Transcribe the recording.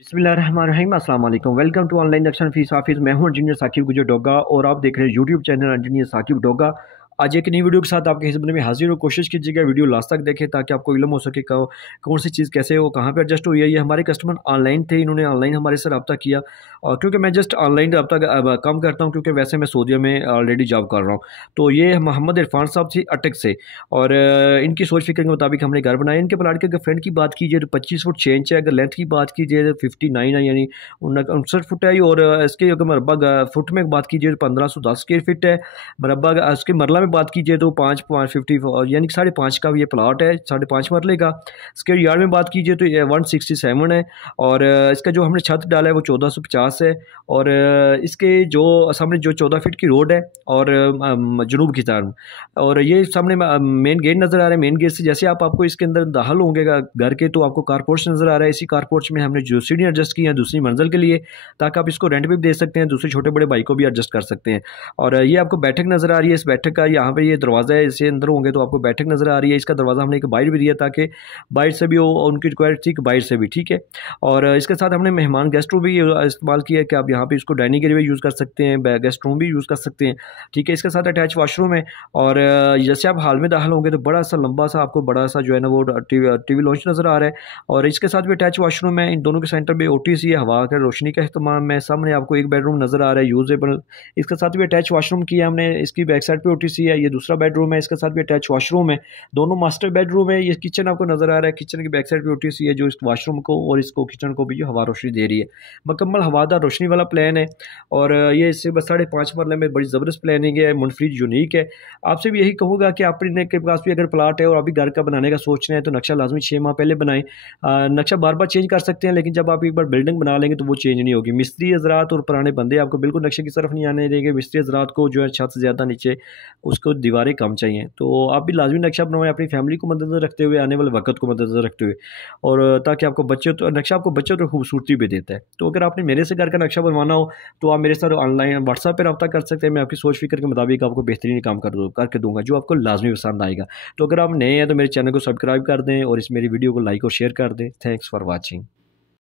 बिस्मिल्लाहिर्रहमानिर्रहीम अस्सलाम वालेकुम। Welcome to online action fees office. मैं हूं इंजीनियर साकिब गुजर डोगा और आप देख रहे हैं YouTube channel engineer Saqib Doga. आज एक नई वीडियो के साथ आपकी खिदमत में हाजिर हो। कोशिश कीजिएगा वीडियो लास्ट तक देखें ताकि आपको इल्म हो सके कौन सी चीज़ कैसे हो, कहाँ पे एडजस्ट हुई है। ये हमारे कस्टमर ऑनलाइन थे, इन्होंने ऑनलाइन हमारे से रब्ता किया और क्योंकि मैं जस्ट ऑनलाइन रब्ता कम करता हूँ क्योंकि वैसे मैं सऊदीया में ऑलरेडी जॉब कर रहा हूँ। तो ये मोहम्मद इरफान साहब थी अटक से और इनकी सोच फिक्र के मुताबिक हमने घर बनाया। इनके प्लाट के अगर फ्रंट की बात कीजिए तो 25 फुट 6 इंच है। अगर लेंथ की बात कीजिए तो 59 है, यानी 59 फुट है। और इसके अगर मरबा फुट में बात कीजिए तो 1510 स्क्वायर फीट है। मरबा इसके मरला में बात कीजिए तो 5.50 यानी 5.5 का ये प्लाट है, 5.5 मरले का। स्क्वायर यार्ड में बात कीजिए तो ये 167 है। और इसका जो हमने छत डाला है वो 1450 है। और इसके जो सामने जो 14 फीट की रोड है और जनूब की तरफ, और ये सामने मेन गेट नज़र आ रहा है। मेन गेट से जैसे आपको इसके अंदर दाखिल होंगे घर के तो आपको कारपोर्च नज़र आ रहा है। इसी कारपोर्च में हमने जो सीढ़ी एडजस्ट की है दूसरी मंजिल के लिए, ताकि आप इसको रेंट पे भी दे सकते हैं, दूसरे छोटे बड़े भाई को भी एडजस्ट कर सकते हैं। और ये आपको बैठक नज़र आ रही है। इस बैठक का यहाँ पे ये दरवाज़ा है, इससे अंदर होंगे तो आपको बैठक नज़र आ रही है। इसका दरवाज़ा हमने एक बाहर भी दिया ताकि बाहर से भी हो, उनकी रिक्वायर्ड थी कि बाहर से भी, ठीक है। और इसके साथ हमने मेहमान गेस्ट रूम भी इस्तेमाल किया है कि आप यहाँ पे इसको डाइनिंग एरिया भी यूज़ कर सकते हैं, गेस्ट रूम भी यूज़ कर सकते हैं, ठीक है। इसके साथ अटैच वॉशरूम है। और जैसे आप हाल में दाखिल होंगे तो बड़ा सा लंबा सा आपको बड़ा सा जो है ना वो टीवी लॉन्च नज़र आ रहा है। और इसके साथ भी अटैच वॉशरूम है। इन दोनों के सेंटर में ओटीसी है, हवा का रोशनी का इस्तेमाल है। सामने आपको एक बेडरूम नज़र आ रहा है यूजेबल। इसके साथ भी अटैच वॉशरूम किया हमने। इसकी बैक साइड पे ओटीसी है, ये दूसरा बेडरूम है, इसके साथ भी अटैच वॉशरूम है। दोनों मास्टर बेडरूम है। ये किचन आपको नज़र आ रहा है, किचन की बैक साइड पे ओटीसी है जो इस वॉशरूम को और इसको किचन को भी जो हवा रोशनी दे रही है। मुकम्मल हवादार रोशनी वाला प्लान है। और ये इससे बस 5.5 मरले में बड़ी ज़बरदस्त प्लानिंग है, मुनफरिद यूनिक है। आपसे भी यही कहूँगा कि अपने के पास भी अगर प्लाट है और अभी घर का बनाने का सोच रहे हैं तो नक्शा लाजमी 6 माह पहले बनाएं। नक्शा बार बार चेंज कर सकते हैं, लेकिन जब आप एक बार बिल्डिंग बना लेंगे तो वो चेंज नहीं होगी। मिस्त्री हजरात और पुराने बंदे आपको बिल्कुल नक्शे की तरफ नहीं आने देंगे। मिस्त्री हजरात को जो है छत से ज़्यादा नीचे उसको दीवारें कम चाहिए। तो आप भी लाजमी नक्शा बनवाएं अपनी फैमिली को मद्देनजर रखते हुए, आने वाले वक्त को मद्देनजर रखते हुए, और ताकि आपको बच्चे तो नक्शा आपको बच्चे तो खूबसूरती भी देता है। तो अगर आपने मेरे से घर का नक्शा बनवाना हो तो आप मेरे साथ ऑनलाइन व्हाट्सएप पर रब्ता कर सकते हैं। मैं आपकी सोच फिक्र के मुताबिक आपको बेहतरीन काम करके दूंगा जो आपको लाजमी पसंद आएगा। तो अगर आप नए हैं तो मेरे चैनल को सब्सक्राइब कर दें और इस मेरी वीडियो को लाइक और शेयर कर दें। Thanks for watching.